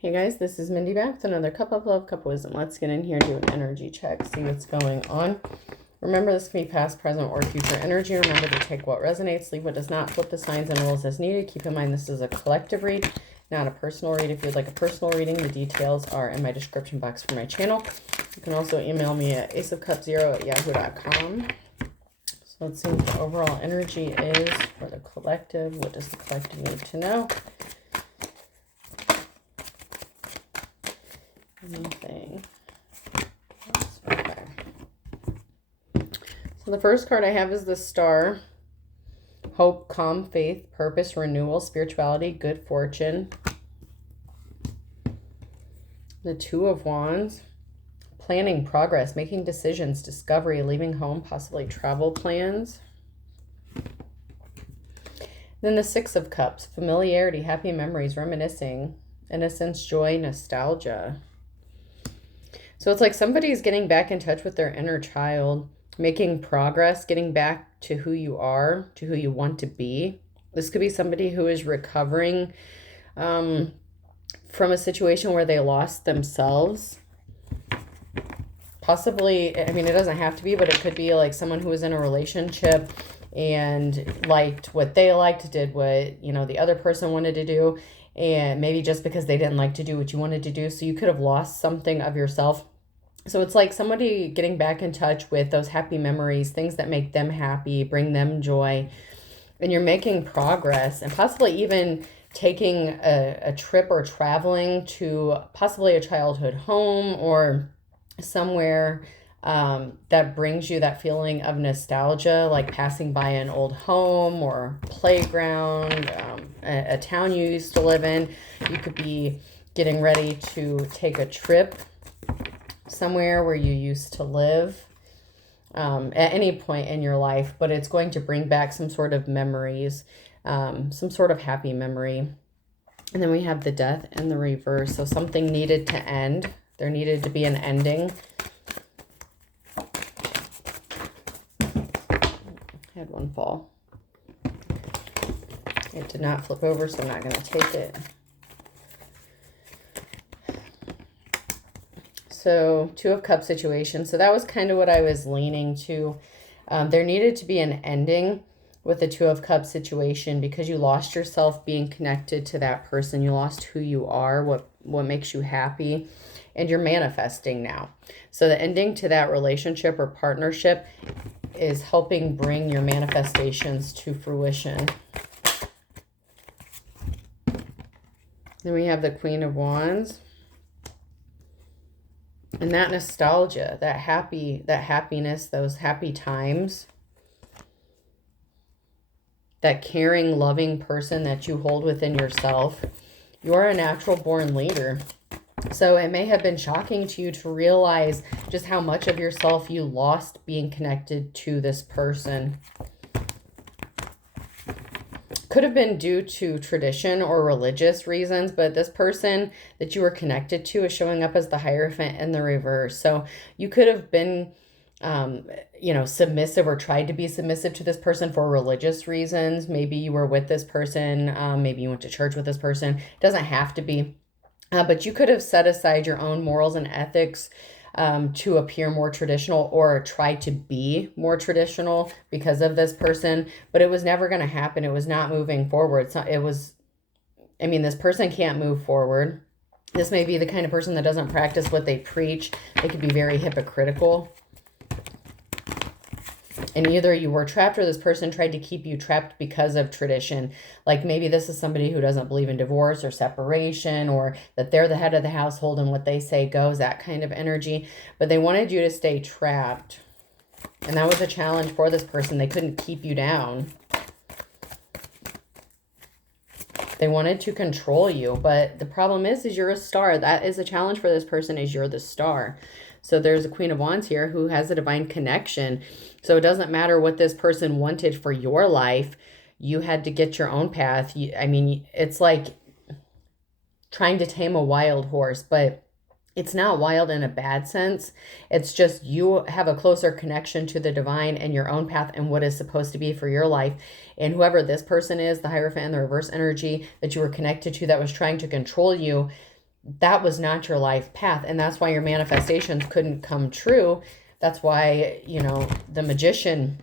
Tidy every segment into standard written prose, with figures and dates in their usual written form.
Hey guys, this is Mindy back with another cup of love, cup of wisdom. Let's get in here and do an energy check, see what's going on. Remember, this can be past, present, or future energy. Remember to take what resonates, leave what does not, flip the signs and rules as needed. Keep in mind this is a collective read, not a personal read. If you'd like a personal reading, the details are in my description box for my channel. You can also email me at aceofcups0@yahoo.com. So let's see what the overall energy is for the collective. What does the collective need to know? Anything. Okay. So the first card I have is the Star. Hope, calm, faith, purpose, renewal, spirituality, good fortune. The Two of Wands. Planning, progress, making decisions, discovery, leaving home, possibly travel plans. Then the Six of Cups. Familiarity, happy memories, reminiscing, innocence, joy, nostalgia. So it's like somebody's getting back in touch with their inner child, making progress, getting back to who you are, to who you want to be. This could be somebody who is recovering from a situation where they lost themselves. Possibly, I mean, it doesn't have to be, but it could be like someone who was in a relationship and liked what they liked, did what, the other person wanted to do. And maybe just because they didn't like to do what you wanted to do. So you could have lost something of yourself. So it's like somebody getting back in touch with those happy memories, things that make them happy, bring them joy. And you're making progress and possibly even taking a trip or traveling to possibly a childhood home or somewhere that brings you that feeling of nostalgia, like passing by an old home or playground, a town you used to live in. You could be getting ready to take a trip somewhere where you used to live at any point in your life, but it's going to bring back some sort of memories, some sort of happy memory. And then we have the Death and the Reverse. So something needed to end. There needed to be an ending. Had one fall. It did not flip over, so I'm not going to take it. So Two of Cups situation. So that was kind of what I was leaning to. There needed to be an ending with the Two of Cups situation because you lost yourself being connected to that person. You lost who you are, what makes you happy, and you're manifesting now. So the ending to that relationship or partnership is helping bring your manifestations to fruition. Then we have the Queen of Wands. And that nostalgia, that happiness, those happy times, that caring, loving person that you hold within yourself, you are a natural born leader. So it may have been shocking to you to realize just how much of yourself you lost being connected to this person. Could have been due to tradition or religious reasons, but this person that you were connected to is showing up as the Hierophant in the reverse. So you could have been, submissive or tried to be submissive to this person for religious reasons. Maybe you were with this person. Maybe you went to church with this person. It doesn't have to be. But you could have set aside your own morals and ethics to appear more traditional or try to be more traditional because of this person. But it was never going to happen. It was not moving forward. So this person can't move forward. This may be the kind of person that doesn't practice what they preach. They could be very hypocritical. And either you were trapped or this person tried to keep you trapped because of tradition. Like maybe this is somebody who doesn't believe in divorce or separation or that they're the head of the household and what they say goes, that kind of energy. But they wanted you to stay trapped. And that was a challenge for this person. They couldn't keep you down. They wanted to control you. But the problem is you're a star. That is a challenge for this person is you're the star. So there's a Queen of Wands here who has a divine connection. So it doesn't matter what this person wanted for your life. You had to get your own path. It's like trying to tame a wild horse, but it's not wild in a bad sense. It's just you have a closer connection to the divine and your own path and what is supposed to be for your life. And whoever this person is, the Hierophant and the reverse energy that you were connected to that was trying to control you, that was not your life path. And that's why your manifestations couldn't come true. That's why, you know, the Magician,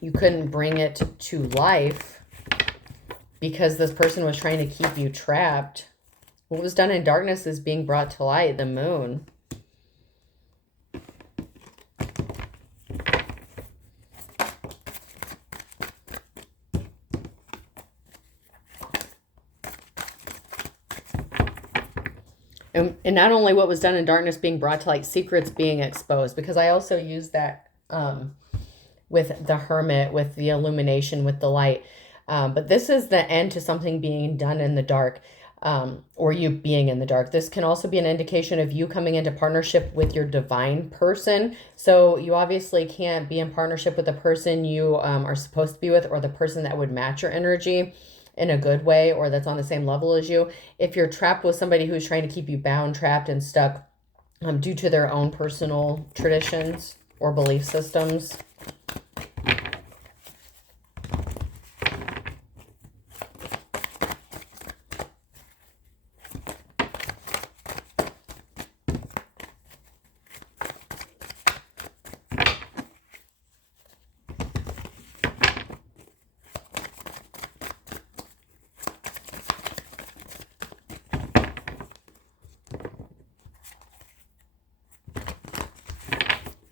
you couldn't bring it to life because this person was trying to keep you trapped. What was done in darkness is being brought to light, the Moon. And not only what was done in darkness being brought to light, secrets being exposed, because I also use that with the Hermit, with the illumination, with the light. But this is the end to something being done in the dark, or you being in the dark. This can also be an indication of you coming into partnership with your divine person. So you obviously can't be in partnership with the person you are supposed to be with, or the person that would match your energy in a good way, or that's on the same level as you. If you're trapped with somebody who's trying to keep you bound, trapped, and stuck due to their own personal traditions or belief systems.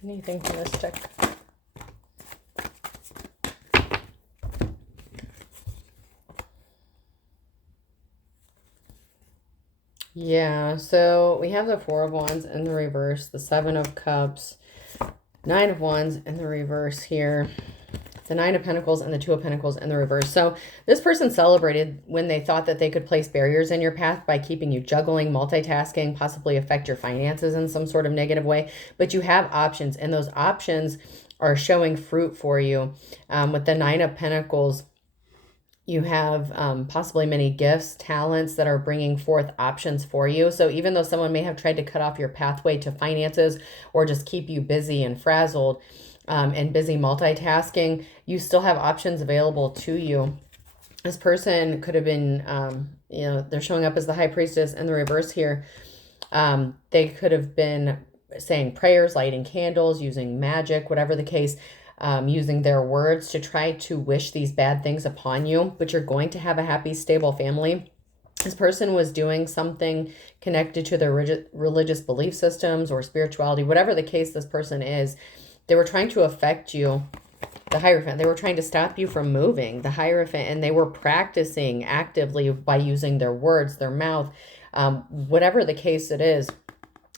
Anything from this deck? Yeah, so we have the Four of Wands in the reverse, the Seven of Cups, Nine of Wands in the reverse here, the Nine of Pentacles and the Two of Pentacles in the reverse. So this person celebrated when they thought that they could place barriers in your path by keeping you juggling, multitasking, possibly affect your finances in some sort of negative way. But you have options, and those options are showing fruit for you. With the Nine of Pentacles, you have possibly many gifts, talents that are bringing forth options for you. So even though someone may have tried to cut off your pathway to finances or just keep you busy and frazzled, and busy multitasking, you still have options available to you. This person could have been, you know, they're showing up as the High Priestess in the reverse here. They could have been saying prayers, lighting candles, using magic, whatever the case, using their words to try to wish these bad things upon you, but you're going to have a happy, stable family. This person was doing something connected to their religious belief systems or spirituality, whatever the case this person is. They were trying to affect you, the Hierophant. They were trying to stop you from moving, the Hierophant, and they were practicing actively by using their words, their mouth, whatever the case it is.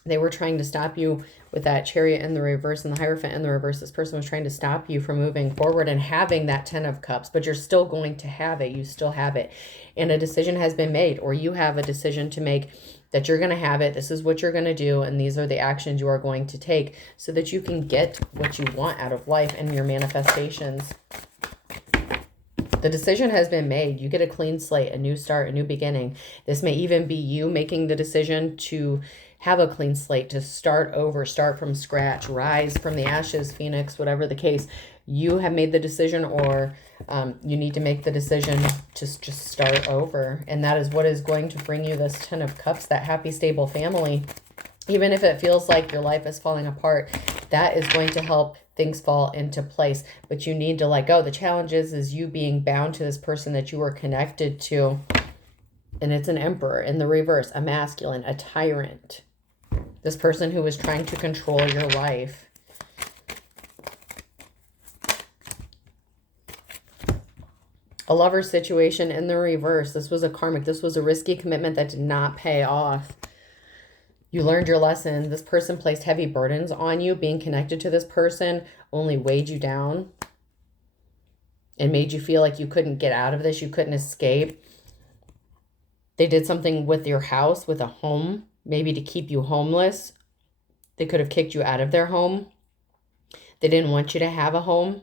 They were trying to stop you with that Chariot in the reverse and the Hierophant in the reverse. This person was trying to stop you from moving forward and having that Ten of Cups, but you're still going to have it. You still have it. And a decision has been made, or you have a decision to make that you're going to have it. This is what you're going to do. And these are the actions you are going to take so that you can get what you want out of life and your manifestations. The decision has been made. You get a clean slate, a new start, a new beginning. This may even be you making the decision to have a clean slate, to start over, start from scratch, rise from the ashes, Phoenix, whatever the case. You have made the decision, or you need to make the decision to just start over. And that is what is going to bring you this Ten of Cups, that happy, stable family. Even if it feels like your life is falling apart, that is going to help things fall into place. But you need to let go. The challenge is you being bound to this person that you were connected to. And it's an Emperor in the reverse, a masculine, a tyrant. This person who was trying to control your life. A lover situation in the reverse. This was a karmic. This was a risky commitment that did not pay off. You learned your lesson. This person placed heavy burdens on you. Being connected to this person only weighed you down and made you feel like you couldn't get out of this. You couldn't escape. They did something with your house, with a home, maybe to keep you homeless. They could have kicked you out of their home. They didn't want you to have a home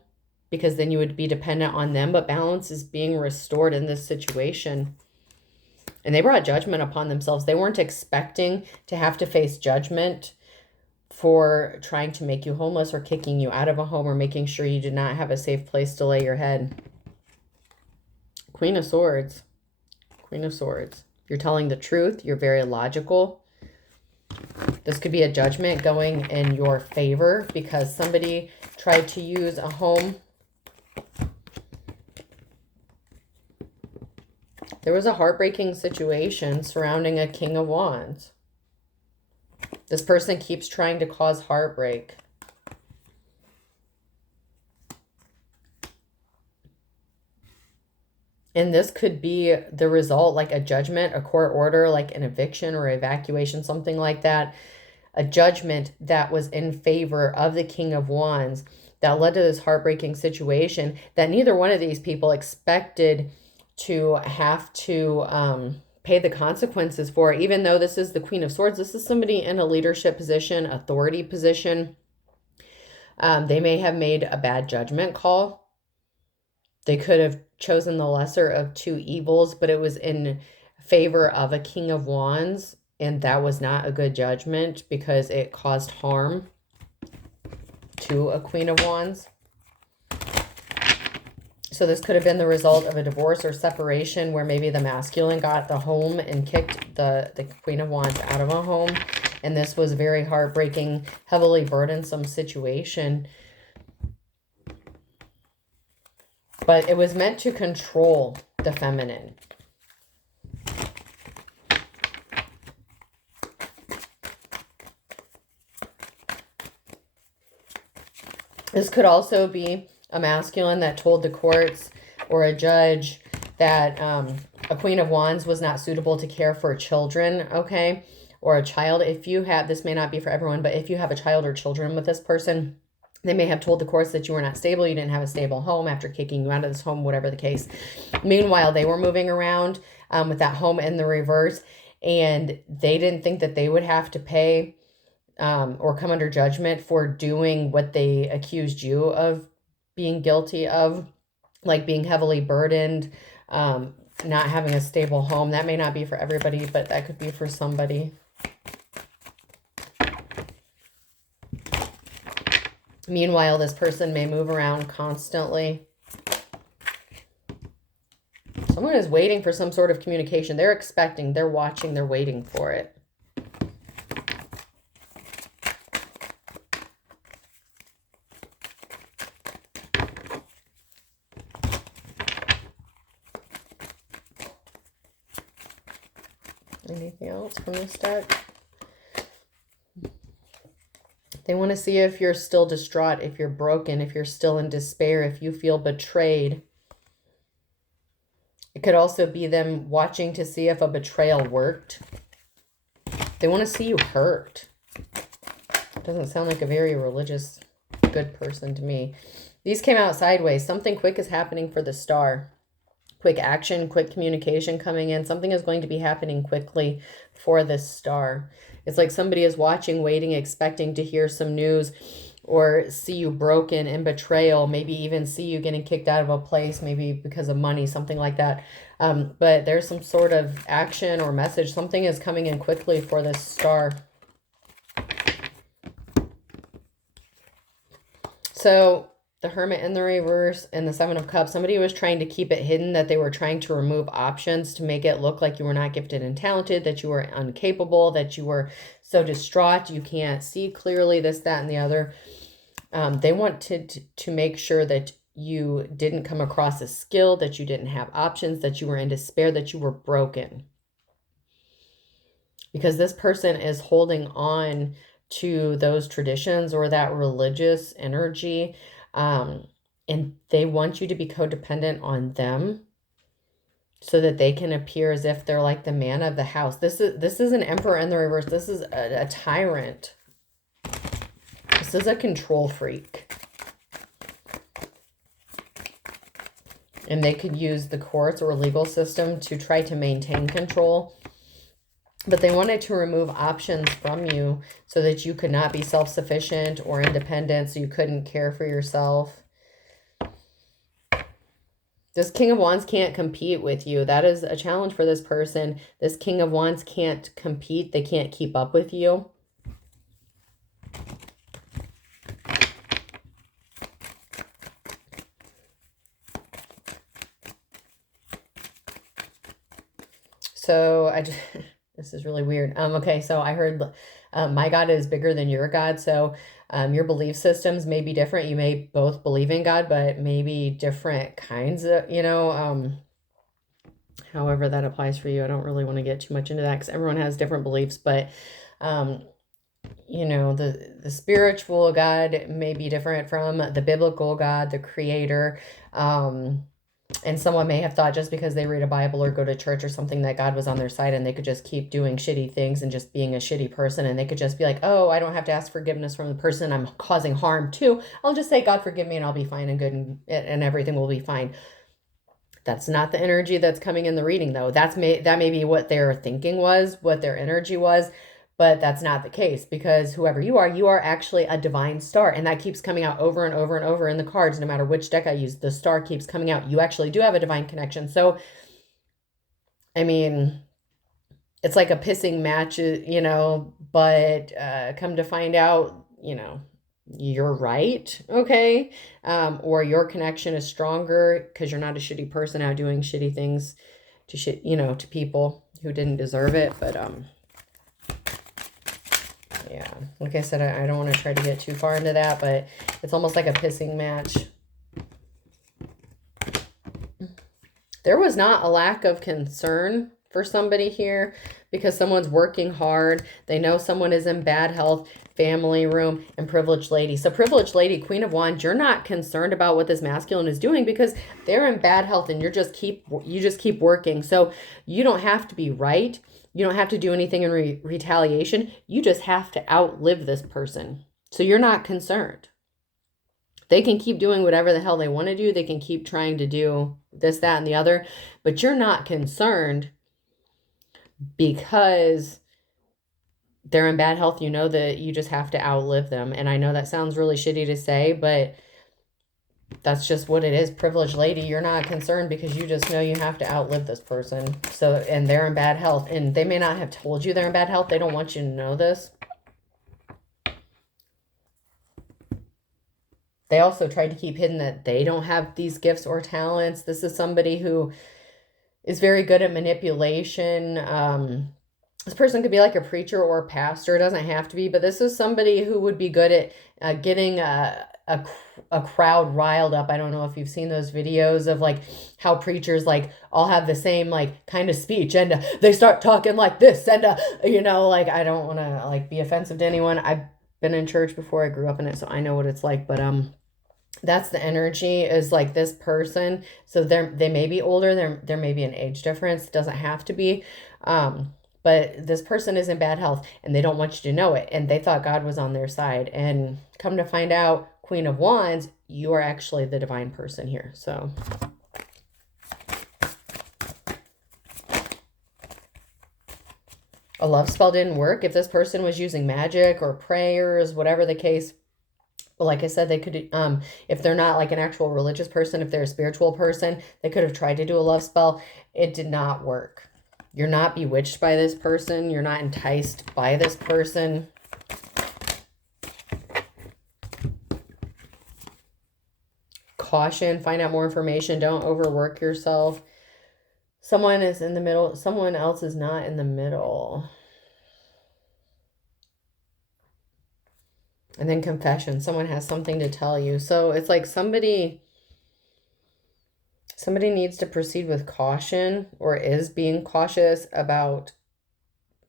because then you would be dependent on them. But balance is being restored in this situation. And they brought judgment upon themselves. They weren't expecting to have to face judgment for trying to make you homeless or kicking you out of a home or making sure you did not have a safe place to lay your head. Queen of Swords. Queen of Swords. You're telling the truth. You're very logical. This could be a judgment going in your favor because somebody tried to use a home. There was a heartbreaking situation surrounding a King of Wands. This person keeps trying to cause heartbreak. And this could be the result, like a judgment, a court order, like an eviction or evacuation, something like that. A judgment that was in favor of the King of Wands that led to this heartbreaking situation that neither one of these people expected to have to pay the consequences for. Even though this is the Queen of Swords, this is somebody in a leadership position, authority position. They may have made a bad judgment call. They could have chosen the lesser of two evils, but it was in favor of a King of Wands, and that was not a good judgment because it caused harm to a Queen of Wands. So this could have been the result of a divorce or separation where maybe the masculine got the home and kicked the Queen of Wands out of a home. And this was a very heartbreaking, heavily burdensome situation. But it was meant to control the feminine. This could also be a masculine that told the courts or a judge that a Queen of Wands was not suitable to care for children, okay? Or a child. If you have, this may not be for everyone, but if you have a child or children with this person, they may have told the courts that you were not stable, you didn't have a stable home after kicking you out of this home, whatever the case. Meanwhile, they were moving around with that home in the reverse, and they didn't think that they would have to pay or come under judgment for doing what they accused you of being guilty of, like being heavily burdened, not having a stable home. That may not be for everybody, but that could be for somebody. Meanwhile, this person may move around constantly. Someone is waiting for some sort of communication. They're expecting, they're watching, they're waiting for it. Anything else from this deck? They want to see if you're still distraught, if you're broken, if you're still in despair, if you feel betrayed. It could also be them watching to see if a betrayal worked. They want to see you hurt. Doesn't sound like a very religious, good person to me. These came out sideways. Something quick is happening for the star. Quick action, quick communication coming in. Something is going to be happening quickly for this star. It's like somebody is watching, waiting, expecting to hear some news or see you broken in betrayal, maybe even see you getting kicked out of a place, maybe because of money, something like that. But there's some sort of action or message. Something is coming in quickly for this star. So the Hermit in the reverse and the Seven of Cups, somebody was trying to keep it hidden, that they were trying to remove options to make it look like you were not gifted and talented, that you were incapable, that you were so distraught, you can't see clearly, this, that, and the other. They wanted to make sure that you didn't come across as skilled, that you didn't have options, that you were in despair, that you were broken. Because this person is holding on to those traditions or that religious energy. And they want you to be codependent on them so that they can appear as if they're like the man of the house. This is an Emperor in the reverse. This is a tyrant. This is a control freak. And they could use the courts or legal system to try to maintain control. But they wanted to remove options from you so that you could not be self-sufficient or independent, so you couldn't care for yourself. This King of Wands can't compete with you. That is a challenge for this person. This King of Wands can't compete. They can't keep up with you. So This is really weird. Okay, so I heard my God is bigger than your God. So your belief systems may be different. You may both believe in God, but maybe different kinds of, however that applies for you. I don't really want to get too much into that because everyone has different beliefs, but the spiritual God may be different from the biblical God, the creator. And someone may have thought just because they read a Bible or go to church or something that God was on their side and they could just keep doing shitty things and just being a shitty person. And they could just be like, oh, I don't have to ask forgiveness from the person I'm causing harm to. I'll just say, God, forgive me, and I'll be fine and good, and everything will be fine. That's not the energy that's coming in the reading, though. That may be what their thinking was, what their energy was. But that's not the case, because whoever you are actually a divine star. And that keeps coming out over and over and over in the cards. No matter which deck I use, the star keeps coming out. You actually do have a divine connection. So, I mean, it's like a pissing match, but come to find out, you're right, okay? Or your connection is stronger because you're not a shitty person out doing shitty things to people who didn't deserve it. But, yeah, like I said, I don't want to try to get too far into that, but it's almost like a pissing match. There was not a lack of concern for somebody here because someone's working hard. They know someone is in bad health, family room, and privileged lady. So privileged lady, Queen of Wands, you're not concerned about what this masculine is doing because they're in bad health and you just keep working. So you don't have to be right. You don't have to do anything in retaliation. You just have to outlive this person. So you're not concerned. They can keep doing whatever the hell they want to do. They can keep trying to do this, that, and the other. But you're not concerned because they're in bad health. You know that you just have to outlive them. And I know that sounds really shitty to say, but that's just what it is. Privileged lady, you're not concerned because you just know you have to outlive this person. So, and they're in bad health. And they may not have told you they're in bad health. They don't want you to know this. They also tried to keep hidden that they don't have these gifts or talents. This is somebody who is very good at manipulation. This person could be like a preacher or a pastor. It doesn't have to be, but this is somebody who would be good at getting a crowd riled up. I don't know if you've seen those videos of like how preachers like all have the same like kind of speech and they start talking like this and like I don't want to like be offensive to anyone. I've been in church before. I grew up in it, so I know what it's like, but that's the energy is like this person. So they may be older, there may be an age difference. It doesn't have to be. But this person is in bad health and they don't want you to know it. And they thought God was on their side. And come to find out, Queen of Wands, you are actually the divine person here. So a love spell didn't work. If this person was using magic or prayers, whatever the case, like I said, they could, if they're not like an actual religious person, if they're a spiritual person, they could have tried to do a love spell. It did not work. You're not bewitched by this person. You're not enticed by this person. Caution, find out more information. Don't overwork yourself. Someone is in the middle. Someone else is not in the middle. And then confession. Someone has something to tell you. So it's like somebody needs to proceed with caution or is being cautious about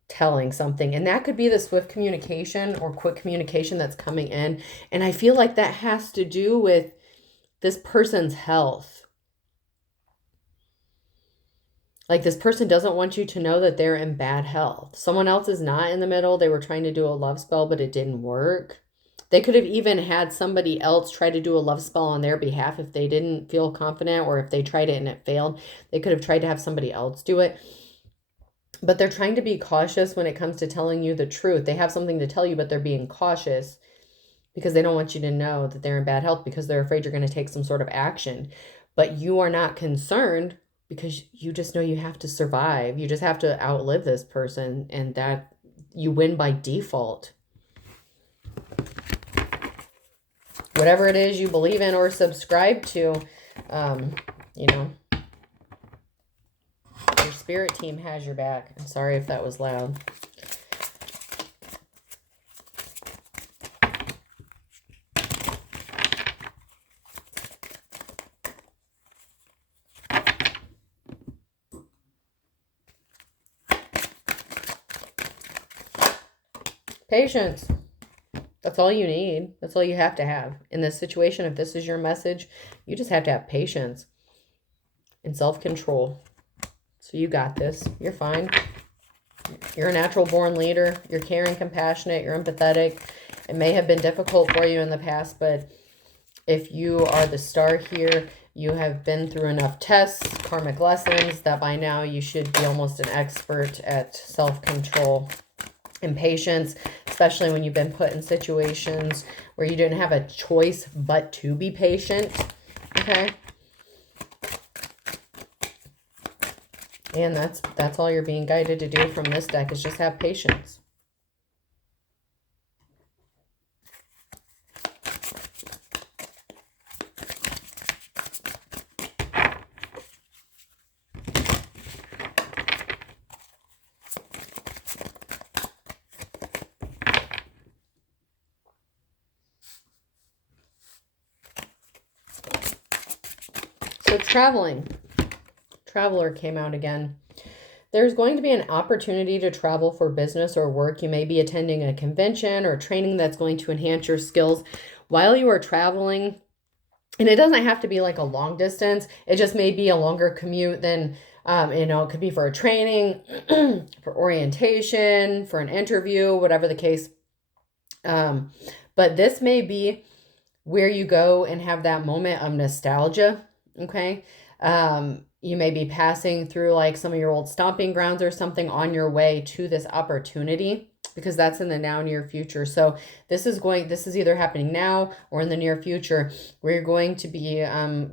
telling something. And that could be the swift communication or quick communication that's coming in. And I feel like that has to do with this person's health. Like this person doesn't want you to know that they're in bad health. Someone else is not in the middle. They were trying to do a love spell, but it didn't work. They could have even had somebody else try to do a love spell on their behalf if they didn't feel confident, or if they tried it and it failed. They could have tried to have somebody else do it. But they're trying to be cautious when it comes to telling you the truth. They have something to tell you, but they're being cautious because they don't want you to know that they're in bad health because they're afraid you're going to take some sort of action. But you are not concerned because you just know you have to survive. You just have to outlive this person, and that you win by default. Whatever it is you believe in or subscribe to, your spirit team has your back. I'm sorry if that was loud. Patience. That's all you need. That's all you have to have. In this situation, if this is your message, you just have to have patience and self-control. So you got this. You're fine. You're a natural born leader. You're caring, compassionate. You're empathetic. It may have been difficult for you in the past, but if you are the star here, you have been through enough tests, karmic lessons, that by now you should be almost an expert at self-control and patience, especially when you've been put in situations where you didn't have a choice but to be patient, okay? And that's all you're being guided to do from this deck, is just have patience. So Traveler came out again. There's going to be an opportunity to travel for business or work. You may be attending a convention or training that's going to enhance your skills while you are traveling. And it doesn't have to be like a long distance. It just may be a longer commute than, it could be for a training, for orientation, for an interview, whatever the case. But this may be where you go and have that moment of nostalgia. Okay. You may be passing through like some of your old stomping grounds or something on your way to this opportunity, because that's in the now near future. So this is either happening now or in the near future, where you're going to be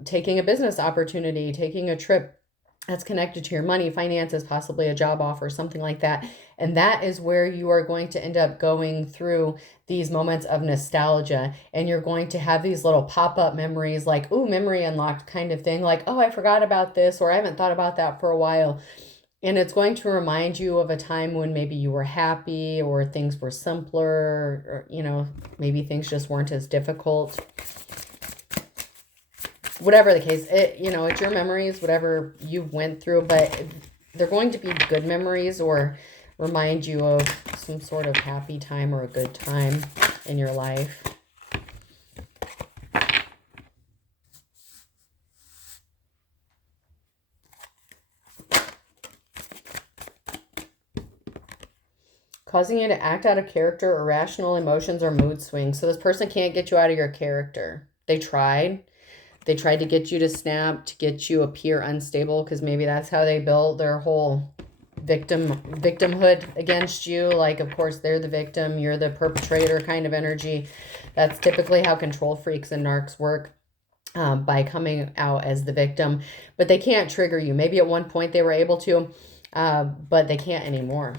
taking a business opportunity, taking a trip that's connected to your money, finances, possibly a job offer, something like that. And that is where you are going to end up going through these moments of nostalgia. And you're going to have these little pop-up memories, like, ooh, memory unlocked kind of thing. Like, oh, I forgot about this, or I haven't thought about that for a while. And it's going to remind you of a time when maybe you were happy, or things were simpler, or, maybe things just weren't as difficult. Whatever the case, it's your memories, whatever you went through, but they're going to be good memories or remind you of some sort of happy time or a good time in your life. Causing you to act out of character, irrational emotions, or mood swings. So this person can't get you out of your character. They tried to get you to snap, to get you appear unstable, because maybe that's how they built their whole victimhood against you. Like, of course, they're the victim, you're the perpetrator kind of energy. That's typically how control freaks and narcs work, by coming out as the victim. But they can't trigger you. Maybe at one point they were able to, but they can't anymore.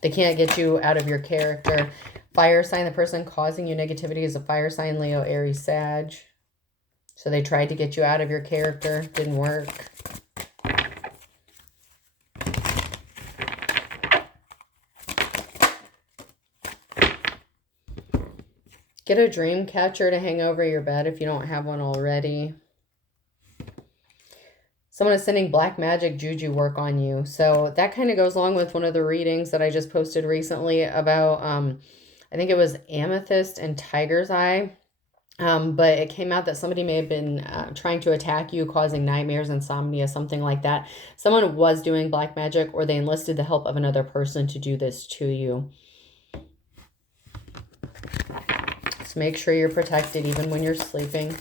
They can't get you out of your character. Fire sign, the person causing you negativity is a fire sign, Leo, Aries, Sag. So they tried to get you out of your character. Didn't work. Get a dream catcher to hang over your bed if you don't have one already. Someone is sending black magic juju work on you. So that kind of goes along with one of the readings that I just posted recently about, I think it was amethyst and tiger's eye. But it came out that somebody may have been trying to attack you, causing nightmares, insomnia, something like that. Someone was doing black magic, or they enlisted the help of another person to do this to you. So make sure you're protected even when you're sleeping.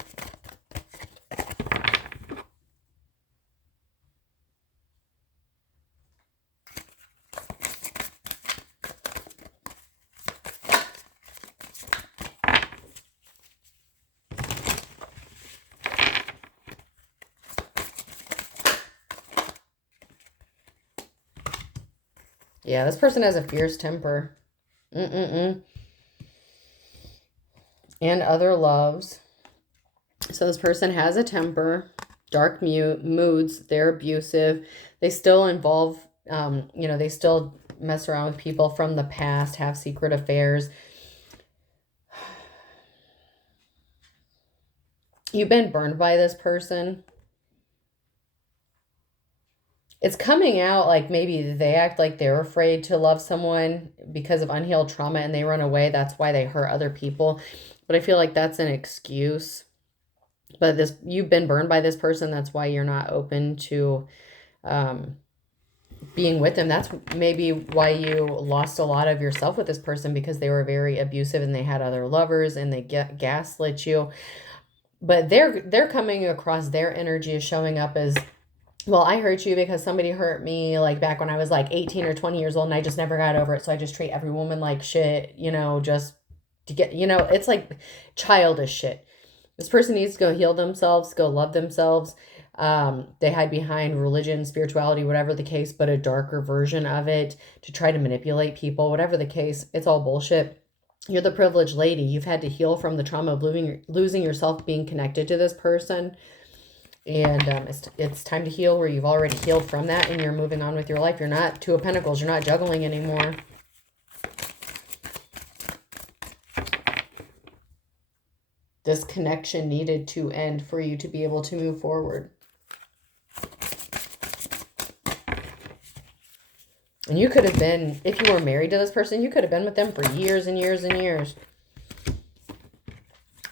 Yeah, this person has a fierce temper. And other loves. So this person has a temper. dark moods. They're abusive. They still involve, they still mess around with people from the past, have secret affairs. You've been burned by this person. It's coming out like maybe they act like they're afraid to love someone because of unhealed trauma and they run away. That's why they hurt other people. But I feel like that's an excuse. But you've been burned by this person. That's why you're not open to being with them. That's maybe why you lost a lot of yourself with this person, because they were very abusive and they had other lovers and they gaslit you. But they're coming across, their energy is showing up as, well, I hurt you because somebody hurt me like back when I was like 18 or 20 years old and I just never got over it. So I just treat every woman like shit, just to get, it's like childish shit. This person needs to go heal themselves, go love themselves. They hide behind religion, spirituality, whatever the case, but a darker version of it to try to manipulate people, whatever the case. It's all bullshit. You're the privileged lady. You've had to heal from the trauma of losing yourself, being connected to this person. And it's time to heal where you've already healed from that and you're moving on with your life. You're not Two of Pentacles. You're not juggling anymore. This connection needed to end for you to be able to move forward. And you could have been, if you were married to this person, you could have been with them for years and years and years.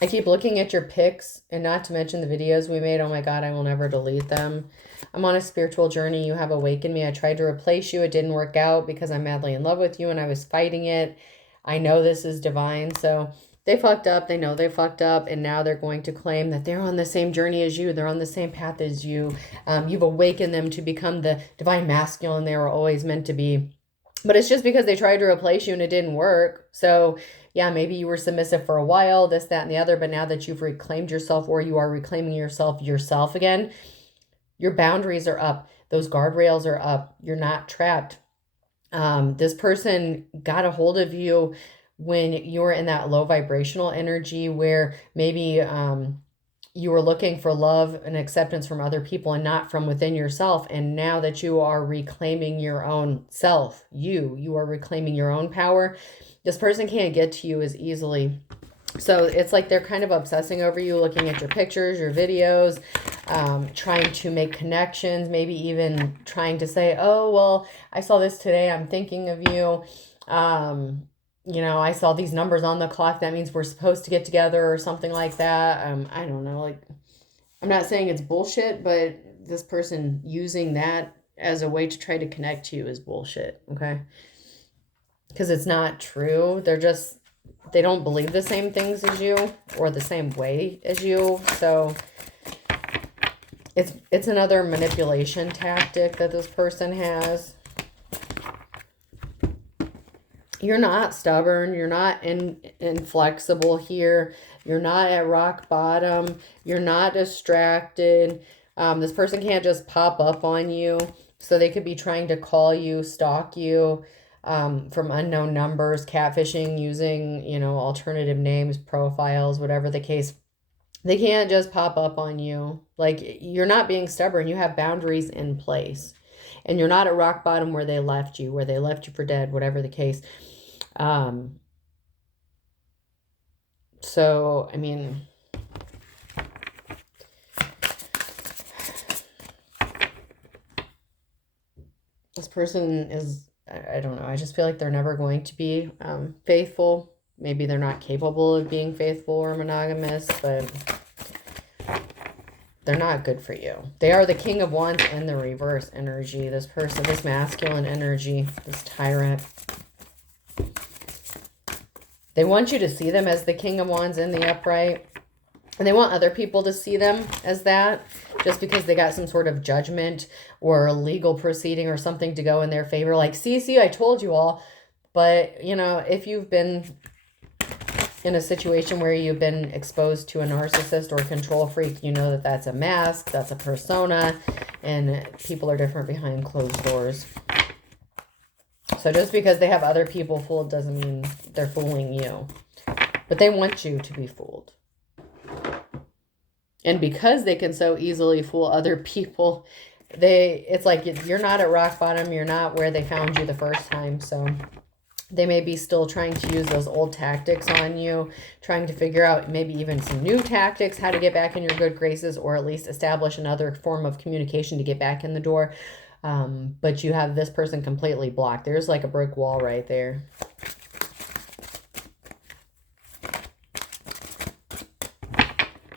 I keep looking at your pics, and not to mention the videos we made. Oh my God, I will never delete them. I'm on a spiritual journey. You have awakened me. I tried to replace you. It didn't work out because I'm madly in love with you and I was fighting it. I know this is divine. So they fucked up. They know they fucked up. And now they're going to claim that they're on the same journey as you. They're on the same path as you. You've awakened them to become the divine masculine they were always meant to be. But it's just because they tried to replace you and it didn't work. So yeah, maybe you were submissive for a while, this, that, and the other. But now that you've reclaimed yourself, or you are reclaiming yourself again, your boundaries are up. Those guardrails are up. You're not trapped. This person got a hold of you when you were in that low vibrational energy where maybe you were looking for love and acceptance from other people and not from within yourself. And now that you are reclaiming your own self, you are reclaiming your own power, this person can't get to you as easily. So it's like they're kind of obsessing over you, looking at your pictures, your videos, trying to make connections, maybe even trying to say, oh, well, I saw this today. I'm thinking of you. I saw these numbers on the clock. That means we're supposed to get together or something like that. I don't know. Like, I'm not saying it's bullshit, but this person using that as a way to try to connect to you is bullshit. Okay. Because it's not true. They don't believe the same things as you or the same way as you. So it's another manipulation tactic that this person has. You're not stubborn. You're not inflexible here. You're not at rock bottom. You're not distracted. This person can't just pop up on you. So they could be trying to call you, stalk you, from unknown numbers, catfishing, using, alternative names, profiles, whatever the case. They can't just pop up on you. Like, you're not being stubborn. You have boundaries in place. And you're not at rock bottom where they left you for dead, whatever the case. So, I mean, this person is, I don't know. I just feel like they're never going to be faithful. Maybe they're not capable of being faithful or monogamous, but they're not good for you. They are the King of Wands in the reverse energy. This person, this masculine energy, this tyrant. They want you to see them as the King of Wands in the upright. And they want other people to see them as that, just because they got some sort of judgment or legal proceeding or something to go in their favor. Like, see, I told you all. But, if you've been in a situation where you've been exposed to a narcissist or a control freak, you know that that's a mask, that's a persona, and people are different behind closed doors. So just because they have other people fooled doesn't mean they're fooling you. But they want you to be fooled. And because they can so easily fool other people, it's like you're not at rock bottom. You're not where they found you the first time. So they may be still trying to use those old tactics on you, trying to figure out maybe even some new tactics, how to get back in your good graces, or at least establish another form of communication to get back in the door. But you have this person completely blocked. There's like a brick wall right there.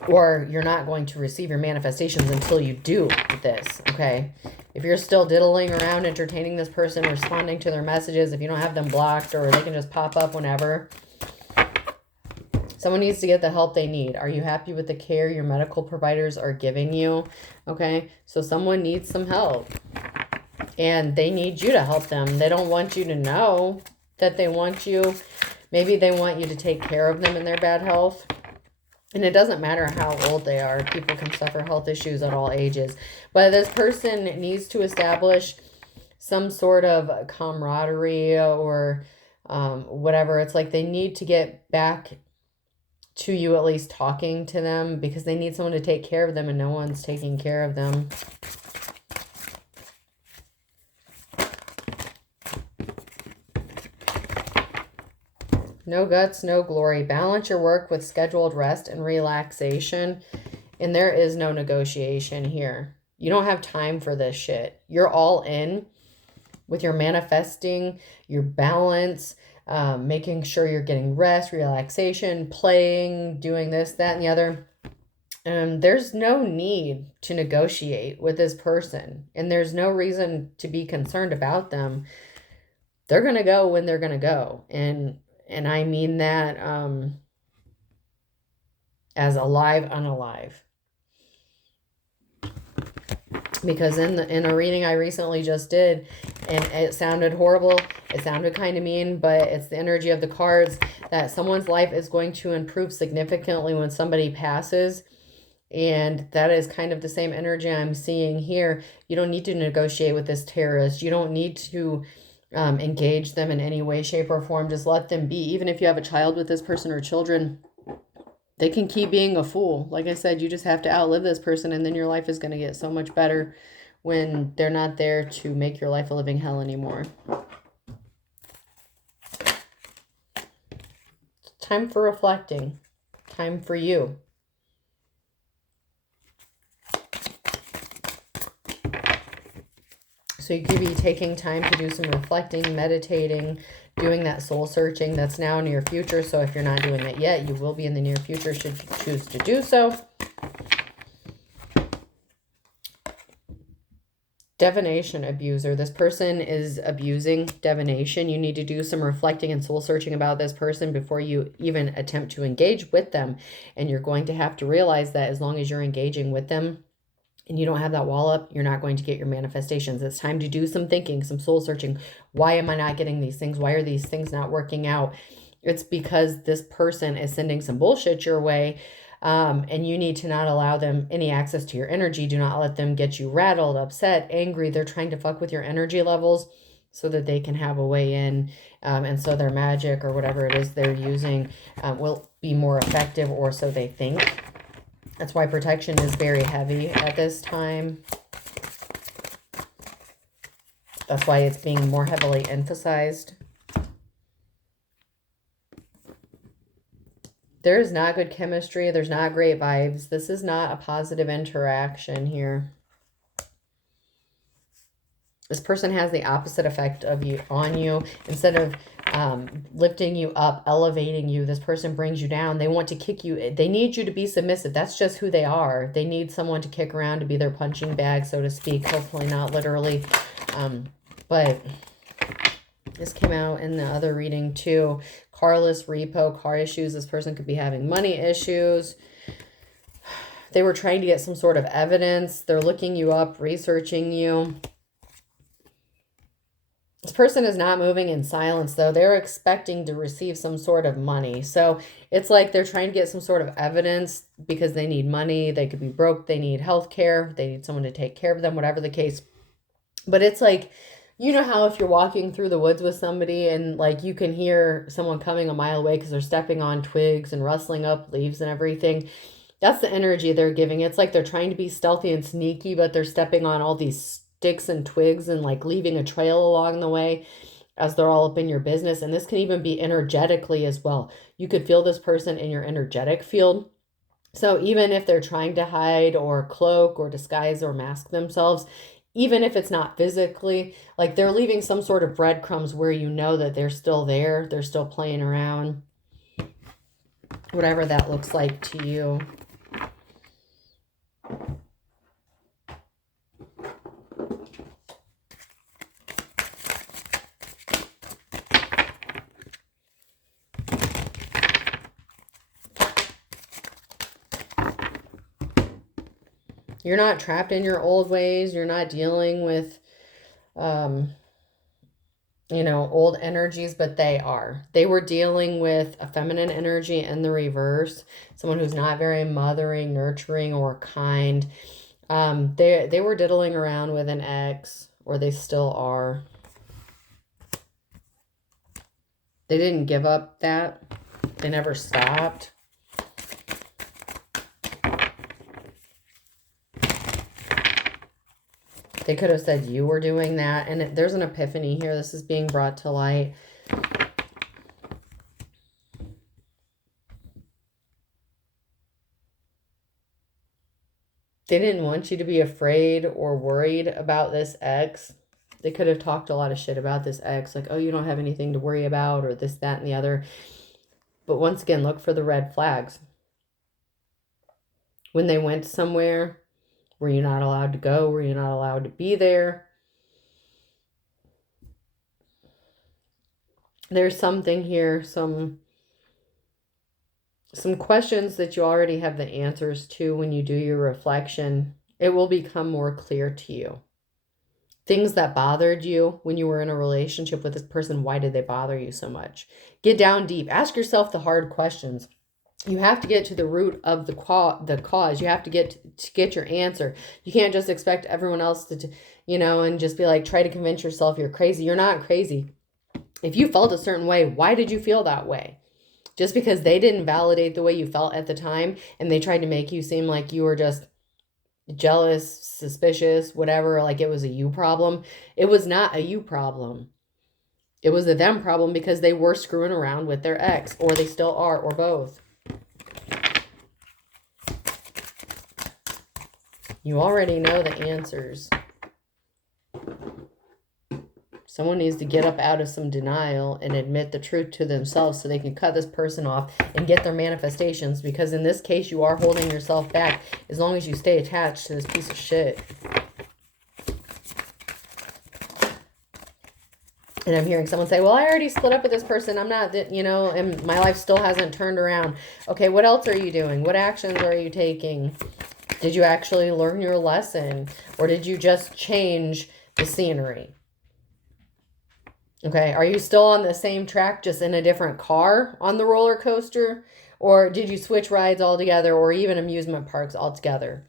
Or you're not going to receive your manifestations until you do this, okay? If you're still diddling around, entertaining this person, responding to their messages, if you don't have them blocked or they can just pop up whenever, someone needs to get the help they need. Are you happy with the care your medical providers are giving you? Okay, so someone needs some help. And they need you to help them. They don't want you to know that they want you. Maybe they want you to take care of them in their bad health. And it doesn't matter how old they are. People can suffer health issues at all ages. But this person needs to establish some sort of camaraderie or whatever. It's like they need to get back to you, at least talking to them, because they need someone to take care of them and no one's taking care of them. No guts, no glory. Balance your work with scheduled rest and relaxation. And there is no negotiation here. You don't have time for this shit. You're all in with your manifesting, your balance, making sure you're getting rest, relaxation, playing, doing this, that, and the other. There's no need to negotiate with this person. And there's no reason to be concerned about them. They're going to go when they're going to go. And I mean that as alive, unalive. Because in a reading I recently just did, and it sounded horrible, it sounded kind of mean, but it's the energy of the cards that someone's life is going to improve significantly when somebody passes. And that is kind of the same energy I'm seeing here. You don't need to negotiate with this terrorist. You don't need to engage them in any way, shape, or form. Just let them be. Even if you have a child with this person or children, they can keep being a fool. Like I said, you just have to outlive this person, and then your life is going to get so much better when they're not there to make your life a living hell anymore. Time for reflecting. Time for you. So you could be taking time to do some reflecting, meditating, doing that soul searching. That's now near future. So if you're not doing it yet, you will be in the near future should you choose to do so. Divination abuser. This person is abusing divination. You need to do some reflecting and soul searching about this person before you even attempt to engage with them. And you're going to have to realize that as long as you're engaging with them, and you don't have that wall up, you're not going to get your manifestations. It's time to do some thinking, some soul searching. Why am I not getting these things? Why are these things not working out? It's because this person is sending some bullshit your way, and you need to not allow them any access to your energy. Do not let them get you rattled, upset, angry. They're trying to fuck with your energy levels so that they can have a way in, and so their magic or whatever it is they're using will be more effective, or so they think. That's why protection is very heavy at this time. That's why it's being more heavily emphasized. There is not good chemistry. There's not great vibes. This is not a positive interaction here. This person has the opposite effect of you on you. Instead of lifting you up, elevating you, this person brings you down. They want to kick you. They need you to be submissive. That's just who they are. They need someone to kick around, to be their punching bag, so to speak. Hopefully not literally. But this came out in the other reading too. Carless repo, car issues. This person could be having money issues. They were trying to get some sort of evidence. They're looking you up, researching you. This person is not moving in silence, though. They're expecting to receive some sort of money. So it's like they're trying to get some sort of evidence because they need money. They could be broke. They need health care. They need someone to take care of them, whatever the case. But it's like, you know how if you're walking through the woods with somebody and like you can hear someone coming a mile away because they're stepping on twigs and rustling up leaves and everything. That's the energy they're giving. It's like they're trying to be stealthy and sneaky, but they're stepping on all these sticks and twigs and like leaving a trail along the way as they're all up in your business. And this can even be energetically as well. You could feel this person in your energetic field. So even if they're trying to hide or cloak or disguise or mask themselves, even if it's not physically, like they're leaving some sort of breadcrumbs where you know that they're still there, they're still playing around, whatever that looks like to you. You're not trapped in your old ways. You're not dealing with, old energies, but they are. They were dealing with a feminine energy in the reverse, someone who's not very mothering, nurturing, or kind. They were diddling around with an ex, or they still are. They didn't give up that. They never stopped. They could have said you were doing that. And there's an epiphany here. This is being brought to light. They didn't want you to be afraid or worried about this ex. They could have talked a lot of shit about this ex. Like, oh, you don't have anything to worry about, or this, that, and the other. But once again, look for the red flags. When they went somewhere, were you not allowed to go? Were you not allowed to be there? There's something here, some questions that you already have the answers to when you do your reflection. It will become more clear to you. Things that bothered you when you were in a relationship with this person, why did they bother you so much? Get down deep. Ask yourself the hard questions. You have to get to the root of the cause. You have to get your answer. You can't just expect everyone else to, and just be like, try to convince yourself you're crazy. You're not crazy. If you felt a certain way, why did you feel that way? Just because they didn't validate the way you felt at the time and they tried to make you seem like you were just jealous, suspicious, whatever, like it was a you problem. It was not a you problem. It was a them problem because they were screwing around with their ex, or they still are, or both. You already know the answers. Someone needs to get up out of some denial and admit the truth to themselves so they can cut this person off and get their manifestations. Because in this case, you are holding yourself back as long as you stay attached to this piece of shit. And I'm hearing someone say, well, I already split up with this person. I'm not, and my life still hasn't turned around. Okay, what else are you doing? What actions are you taking? Did you actually learn your lesson? Or did you just change the scenery? Okay, are you still on the same track, just in a different car on the roller coaster? Or did you switch rides altogether, or even amusement parks altogether?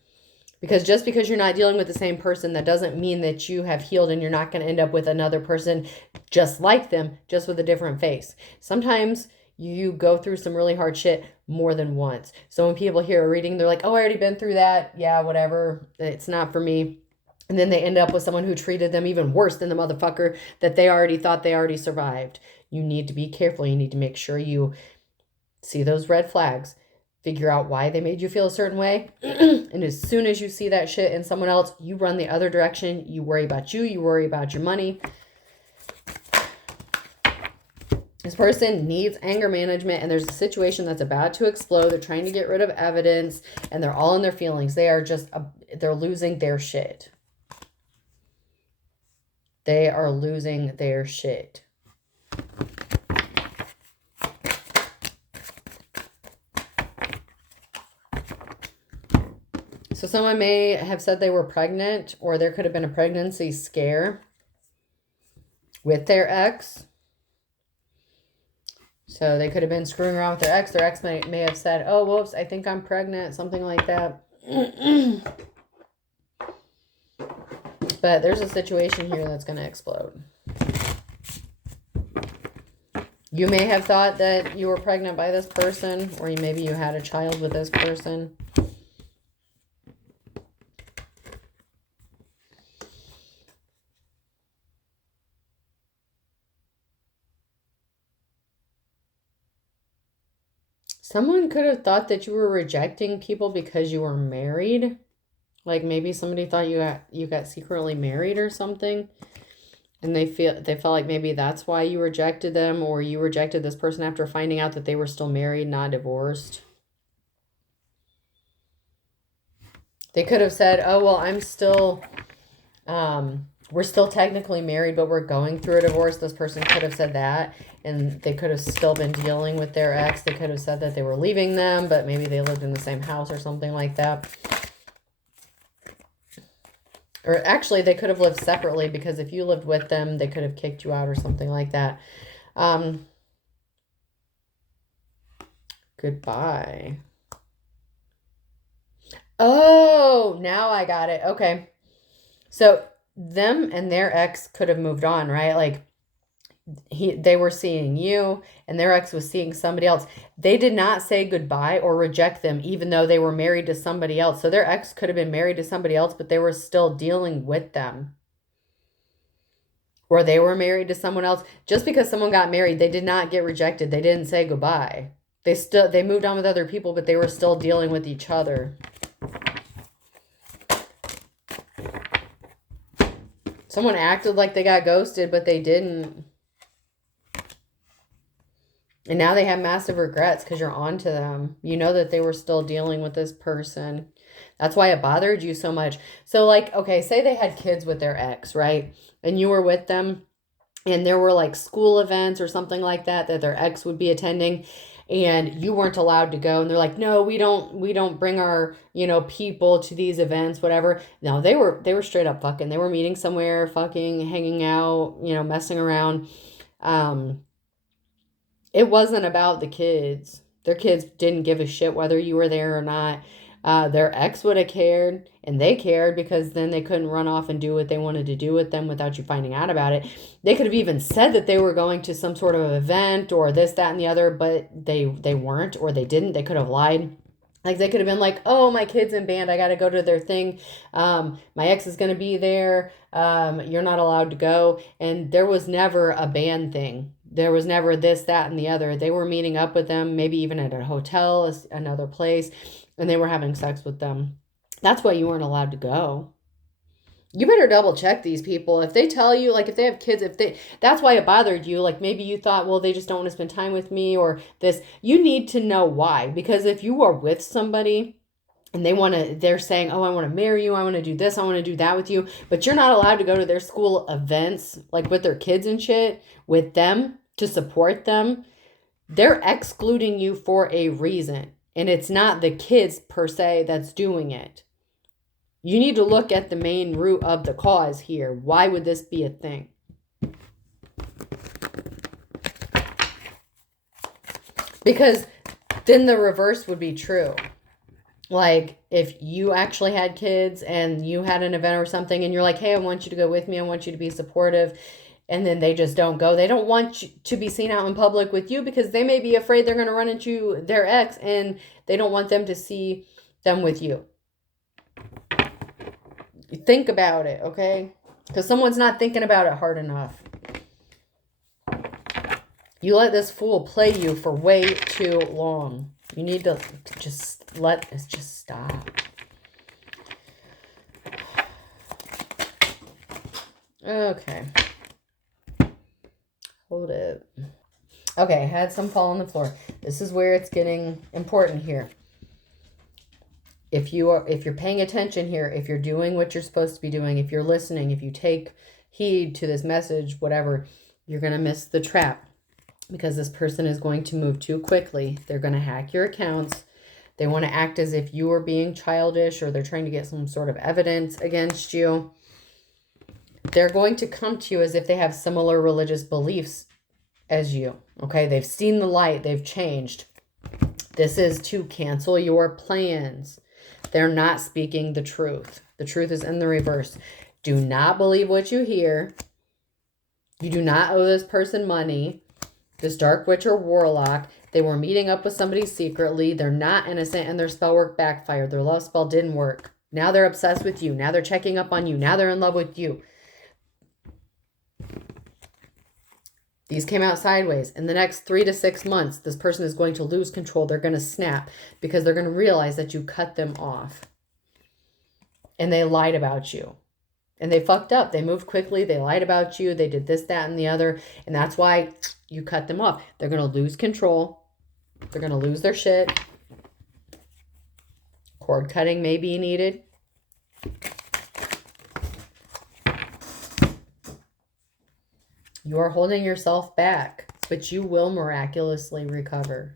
Because just because you're not dealing with the same person, that doesn't mean that you have healed and you're not going to end up with another person just like them, just with a different face. Sometimes you go through some really hard shit more than once. So when people hear a reading, they're like, oh, I already been through that. Yeah, whatever. It's not for me. And then they end up with someone who treated them even worse than the motherfucker that they already thought they already survived. You need to be careful. You need to make sure you see those red flags. Figure out why they made you feel a certain way. And as soon as you see that shit in someone else, you run the other direction. You worry about you. You worry about your money. This person needs anger management, and there's a situation that's about to explode. They're trying to get rid of evidence, and they're all in their feelings. They are just, they're losing their shit. They are losing their shit. So someone may have said they were pregnant, or there could have been a pregnancy scare with their ex. So they could have been screwing around with their ex. Their ex may have said, oh, whoops, I think I'm pregnant, something like that. But there's a situation here that's going to explode. You may have thought that you were pregnant by this person, or maybe you had a child with this person. Someone could have thought that you were rejecting people because you were married. Like maybe somebody thought you got secretly married or something. And they felt like maybe that's why you rejected them, or you rejected this person after finding out that they were still married, not divorced. They could have said, "Oh, well, I'm still we're still technically married, but we're going through a divorce." This person could have said that, and they could have still been dealing with their ex. They could have said that they were leaving them, but maybe they lived in the same house or something like that. Or actually, they could have lived separately, because if you lived with them, they could have kicked you out or something like that. Goodbye. Oh, now I got it. Okay. So them and their ex could have moved on, right? Like they were seeing you and their ex was seeing somebody else. They did not say goodbye or reject them, even though they were married to somebody else. So their ex could have been married to somebody else, but they were still dealing with them. Or they were married to someone else. Just because someone got married, they did not get rejected. They didn't say goodbye. They moved on with other people, but they were still dealing with each other. Someone acted like they got ghosted, but they didn't. And now they have massive regrets because you're on to them. You know that they were still dealing with this person. That's why it bothered you so much. So like, okay, say they had kids with their ex, right? And you were with them and there were like school events or something like that that their ex would be attending, and you weren't allowed to go, and they're like, no, we don't bring our, people to these events, whatever. No, they were straight up fucking. They were meeting somewhere, fucking, hanging out, messing around. It wasn't about the kids. Their kids didn't give a shit whether you were there or not. Their ex would have cared, and they cared, because then they couldn't run off and do what they wanted to do with them without you finding out about it. They could have even said that they were going to some sort of event or this, that, and the other, but they weren't, or they didn't. They could have lied. Like they could have been like, oh, my kid's in band, I got to go to their thing. My ex is going to be there. You're not allowed to go. And there was never a band thing. There was never this, that, and the other. They were meeting up with them, maybe even at a hotel, another place, and they were having sex with them. That's why you weren't allowed to go. You better double check these people. If they tell you, like if they have kids, that's why it bothered you. Like maybe you thought, well, they just don't want to spend time with me or this. You need to know why. Because if you are with somebody and they're saying, oh, I want to marry you, I want to do this, I want to do that with you, but you're not allowed to go to their school events, like with their kids and shit, with them to support them, they're excluding you for a reason. And it's not the kids per se that's doing it. You need to look at the main root of the cause here. Why would this be a thing? Because then the reverse would be true. Like if you actually had kids and you had an event or something and you're like, hey, I want you to go with me, I want you to be supportive, and then they just don't go. They don't want you to be seen out in public with you because they may be afraid they're going to run into their ex, and they don't want them to see them with you. Think about it, okay? Because someone's not thinking about it hard enough. You let this fool play you for way too long. You need to just stop. Okay. Hold it. Okay, I had some fall on the floor. This is where it's getting important here. If you're paying attention here, if you're doing what you're supposed to be doing, if you're listening, if you take heed to this message, whatever, you're going to miss the trap, because this person is going to move too quickly. They're going to hack your accounts. They want to act as if you are being childish, or they're trying to get some sort of evidence against you. They're going to come to you as if they have similar religious beliefs as you. Okay, they've seen the light. They've changed. This is to cancel your plans. They're not speaking the truth. The truth is in the reverse. Do not believe what you hear. You do not owe this person money. This dark witch or warlock, they were meeting up with somebody secretly. They're not innocent and their spell work backfired. Their love spell didn't work. Now they're obsessed with you. Now they're checking up on you. Now they're in love with you. These came out sideways. In the next 3 to 6 months, this person is going to lose control. They're going to snap because they're going to realize that you cut them off. And they lied about you. And they fucked up. They moved quickly. They lied about you. They did this, that, and the other. And that's why you cut them off. They're going to lose control. They're going to lose their shit. Cord cutting may be needed. You are holding yourself back, but you will miraculously recover.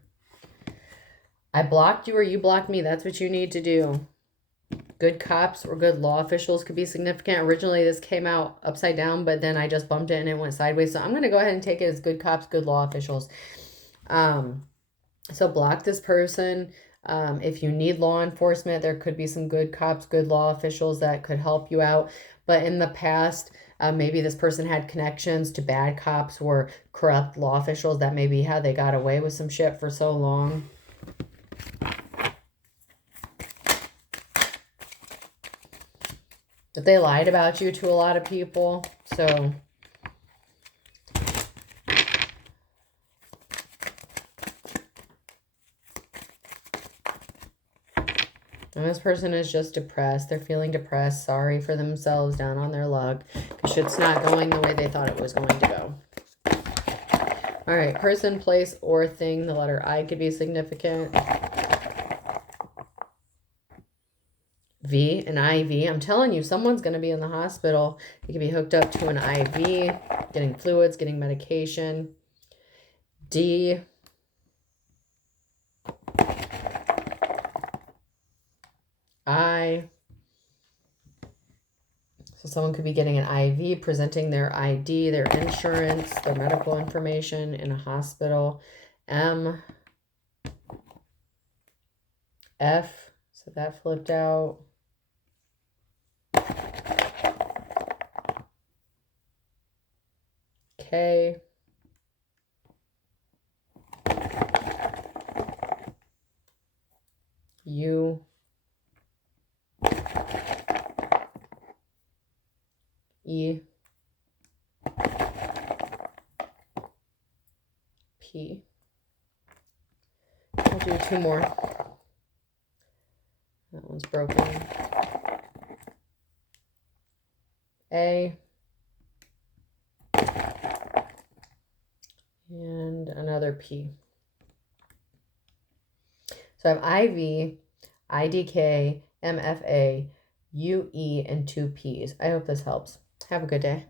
I blocked you or you blocked me. That's what you need to do. Good cops or good law officials could be significant. Originally, this came out upside down, but then I just bumped it and it went sideways. So I'm going to go ahead and take it as good cops, good law officials. So block this person. If you need law enforcement, there could be some good cops, good law officials that could help you out. But in the past, maybe this person had connections to bad cops or corrupt law officials. That may be how they got away with some shit for so long. But they lied about you to a lot of people. So and this person is just depressed. They're feeling depressed, sorry for themselves, down on their luck. Because shit's not going the way they thought it was going to go. All right, person, place, or thing. The letter I could be significant. V, an IV. I'm telling you, someone's going to be in the hospital. You could be hooked up to an IV, getting fluids, getting medication. D, I. So someone could be getting an IV, presenting their ID, their insurance, their medical information in a hospital. M, F. So that flipped out. K. U. E. P. I'll do 2 more. That one's broken. A. And another P. So I have IV, IDK, MFA, UE, and 2 Ps. I hope this helps. Have a good day.